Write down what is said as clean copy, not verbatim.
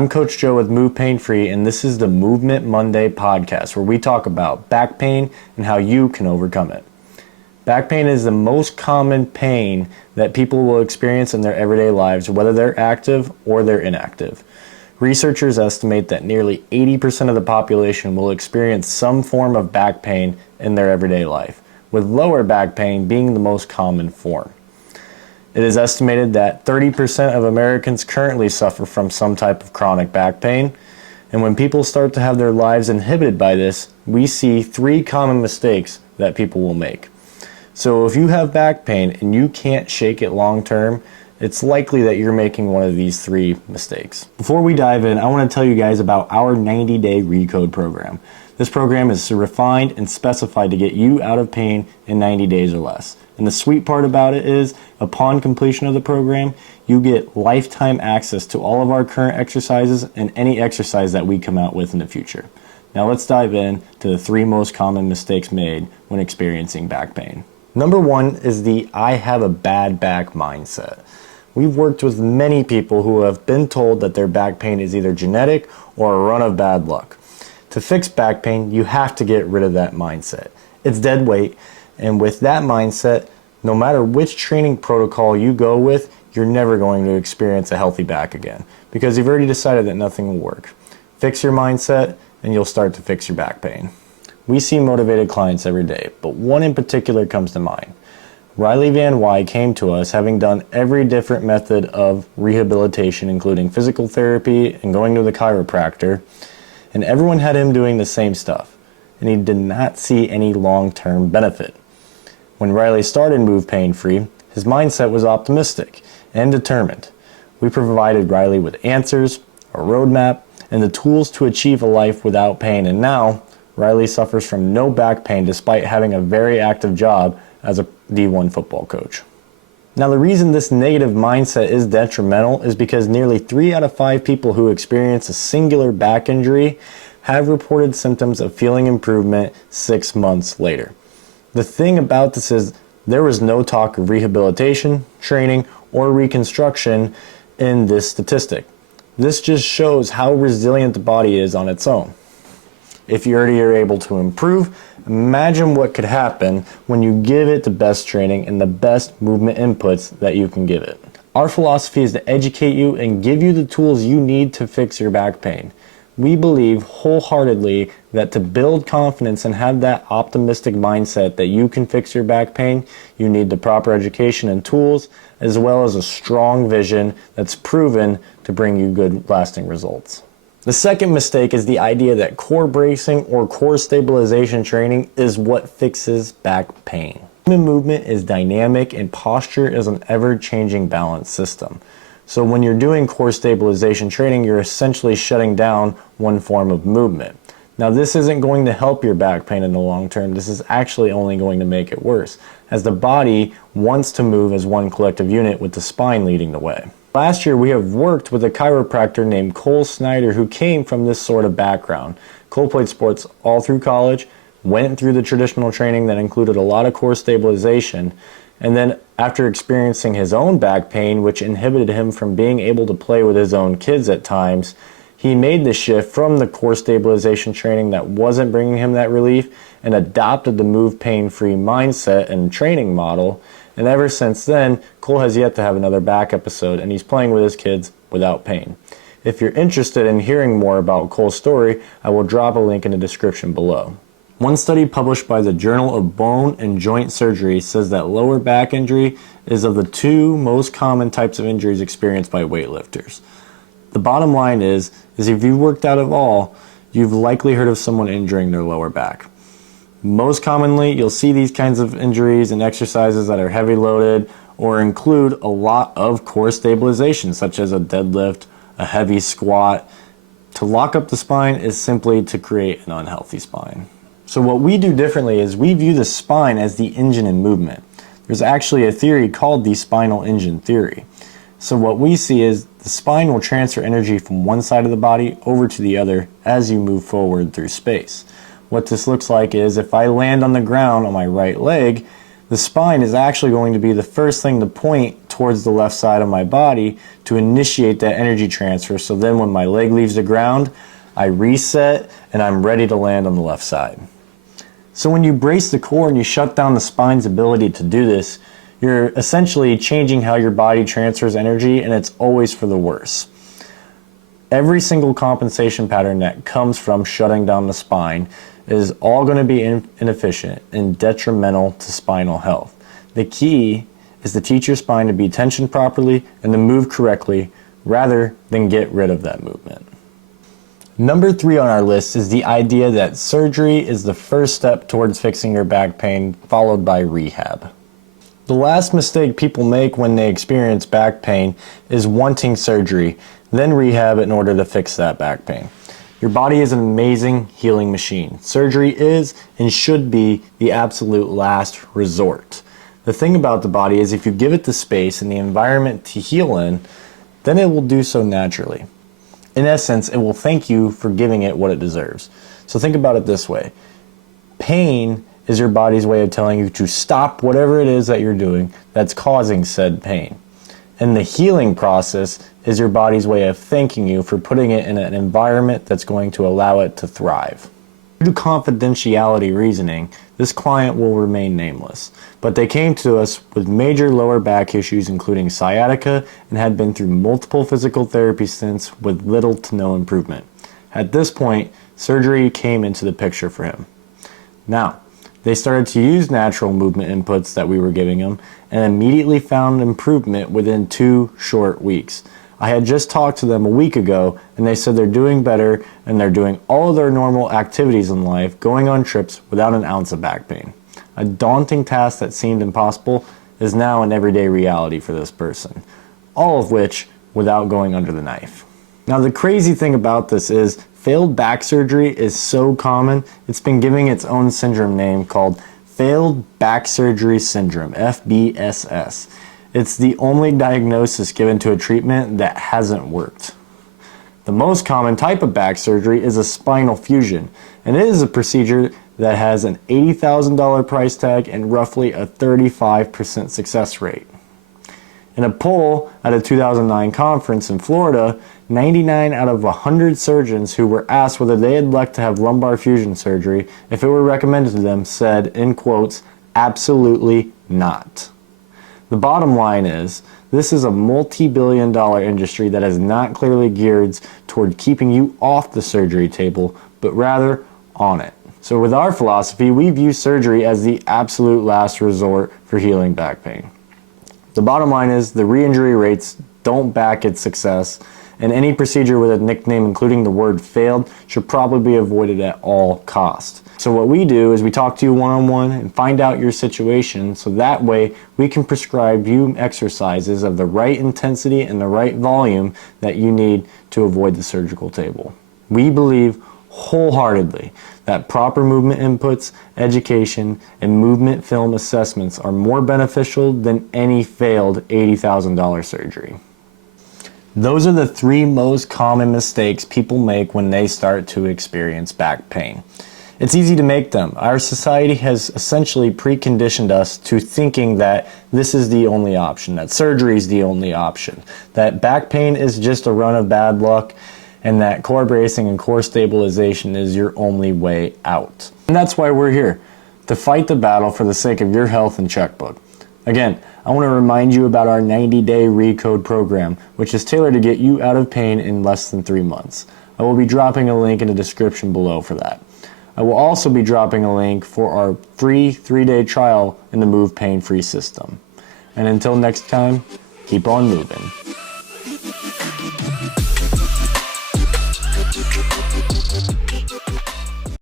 I'm Coach Joe with MovePainFree, and this is the Movement Monday podcast where we talk about back pain and how you can overcome it. Back pain is the most common pain that people will experience in their everyday lives, whether they're active or they're inactive. Researchers estimate that nearly 80% of the population will experience some form of back pain in their everyday life, with lower back pain being the most common form. It is estimated that 30% of Americans currently suffer from some type of chronic back pain. And when people start to have their lives inhibited by this, we see 3 common mistakes that people will make. So if you have back pain and you can't shake it long term, it's likely that you're making one of these 3 mistakes. Before we dive in, I want to tell you guys about our 90-day Recode program. This program is refined and specified to get you out of pain in 90 days or less. And the sweet part about it is, upon completion of the program, you get lifetime access to all of our current exercises and any exercise that we come out with in the future. Now let's dive in to the 3 most common mistakes made when experiencing back pain. Number 1 is the I have a bad back mindset. We've worked with many people who have been told that their back pain is either genetic or a run of bad luck. To fix back pain, you have to get rid of that mindset. It's dead weight. And with that mindset, no matter which training protocol you go with, you're never going to experience a healthy back again because you've already decided that nothing will work. Fix your mindset and you'll start to fix your back pain. We see motivated clients every day, but one in particular comes to mind. Riley Van Wy came to us having done every different method of rehabilitation, including physical therapy and going to the chiropractor, and everyone had him doing the same stuff, and he did not see any long-term benefit. When Riley started MovePainFree, his mindset was optimistic and determined. We provided Riley with answers, a roadmap, and the tools to achieve a life without pain, and now Riley suffers from no back pain despite having a very active job as a D1 football coach. Now the reason this negative mindset is detrimental is because nearly 3 out of 5 people who experience a singular back injury have reported symptoms of feeling improvement 6 months later. The thing about this is there was no talk of rehabilitation, training, or reconstruction in this statistic. This just shows how resilient the body is on its own. If you already are able to improve, imagine what could happen when you give it the best training and the best movement inputs that you can give it. Our philosophy is to educate you and give you the tools you need to fix your back pain. We believe wholeheartedly that to build confidence and have that optimistic mindset that you can fix your back pain, you need the proper education and tools, as well as a strong vision that's proven to bring you good lasting results. The second mistake is the idea that core bracing or core stabilization training is what fixes back pain. Human movement is dynamic and posture is an ever-changing balance system. So when you're doing core stabilization training, you're essentially shutting down one form of movement. Now this isn't going to help your back pain in the long term. This is actually only going to make it worse, as the body wants to move as one collective unit with the spine leading the way. Last year we have worked with a chiropractor named Cole Snyder who came from this sort of background. Cole played sports all through college, went through the traditional training that included a lot of core stabilization, and then after experiencing his own back pain, which inhibited him from being able to play with his own kids at times, he made the shift from the core stabilization training that wasn't bringing him that relief and adopted the MovePainFree mindset and training model. And ever since then, Cole has yet to have another back episode, and he's playing with his kids without pain. If you're interested in hearing more about Cole's story, I will drop a link in the description below. One study published by the Journal of Bone and Joint Surgery says that lower back injury is of the 2 most common types of injuries experienced by weightlifters. The bottom line is if you've worked out at all, you've likely heard of someone injuring their lower back. Most commonly, you'll see these kinds of injuries in exercises that are heavy loaded or include a lot of core stabilization, such as a deadlift, a heavy squat. To lock up the spine is simply to create an unhealthy spine. So what we do differently is we view the spine as the engine in movement. There's actually a theory called the spinal engine theory. So what we see is the spine will transfer energy from one side of the body over to the other as you move forward through space. What this looks like is if I land on the ground on my right leg, the spine is actually going to be the first thing to point towards the left side of my body to initiate that energy transfer. So then when my leg leaves the ground, I reset and I'm ready to land on the left side. So when you brace the core and you shut down the spine's ability to do this, you're essentially changing how your body transfers energy, and it's always for the worse. Every single compensation pattern that comes from shutting down the spine is all going to be inefficient and detrimental to spinal health. The key is to teach your spine to be tensioned properly and to move correctly rather than get rid of that movement. Number 3 on our list is the idea that surgery is the first step towards fixing your back pain, followed by rehab. The last mistake people make when they experience back pain is wanting surgery, then rehab in order to fix that back pain. Your body is an amazing healing machine. Surgery is and should be the absolute last resort. The thing about the body is if you give it the space and the environment to heal in, then it will do so naturally. In essence, it will thank you for giving it what it deserves. So think about it this way. Pain is your body's way of telling you to stop whatever it is that you're doing that's causing said pain. And the healing process is your body's way of thanking you for putting it in an environment that's going to allow it to thrive. Due to confidentiality reasoning, this client will remain nameless, but they came to us with major lower back issues including sciatica and had been through multiple physical therapy stints with little to no improvement. At this point, surgery came into the picture for him. Now, they started to use natural movement inputs that we were giving them and immediately found improvement within 2 short weeks. I had just talked to them a week ago and they said they're doing better and they're doing all of their normal activities in life, going on trips without an ounce of back pain. A daunting task that seemed impossible is now an everyday reality for this person, all of which without going under the knife. Now the crazy thing about this is failed back surgery is so common, it's been given its own syndrome name called Failed Back Surgery Syndrome, FBSS. It's the only diagnosis given to a treatment that hasn't worked. The most common type of back surgery is a spinal fusion, and it is a procedure that has an $80,000 price tag and roughly a 35% success rate. In a poll at a 2009 conference in Florida, 99 out of 100 surgeons who were asked whether they'd like to have lumbar fusion surgery if it were recommended to them said, in quotes, absolutely not. The bottom line is, this is a multi-billion-dollar industry that is not clearly geared toward keeping you off the surgery table, but rather on it. So with our philosophy, we view surgery as the absolute last resort for healing back pain. The bottom line is, the re-injury rates don't back its success, and any procedure with a nickname including the word failed should probably be avoided at all costs. So what we do is we talk to you one-on-one and find out your situation, so that way we can prescribe you exercises of the right intensity and the right volume that you need to avoid the surgical table. We believe wholeheartedly that proper movement inputs, education, and movement film assessments are more beneficial than any failed $80,000 surgery. Those are the 3 most common mistakes people make when they start to experience back pain. It's easy to make them. Our society has essentially preconditioned us to thinking that this is the only option, that surgery is the only option, that back pain is just a run of bad luck, and that core bracing and core stabilization is your only way out. And that's why we're here, to fight the battle for the sake of your health and checkbook. Again, I want to remind you about our 90-day Recode program, which is tailored to get you out of pain in less than 3 months. I will be dropping a link in the description below for that. I will also be dropping a link for our free 3-day trial in the MovePainFree system. And until next time, keep on moving.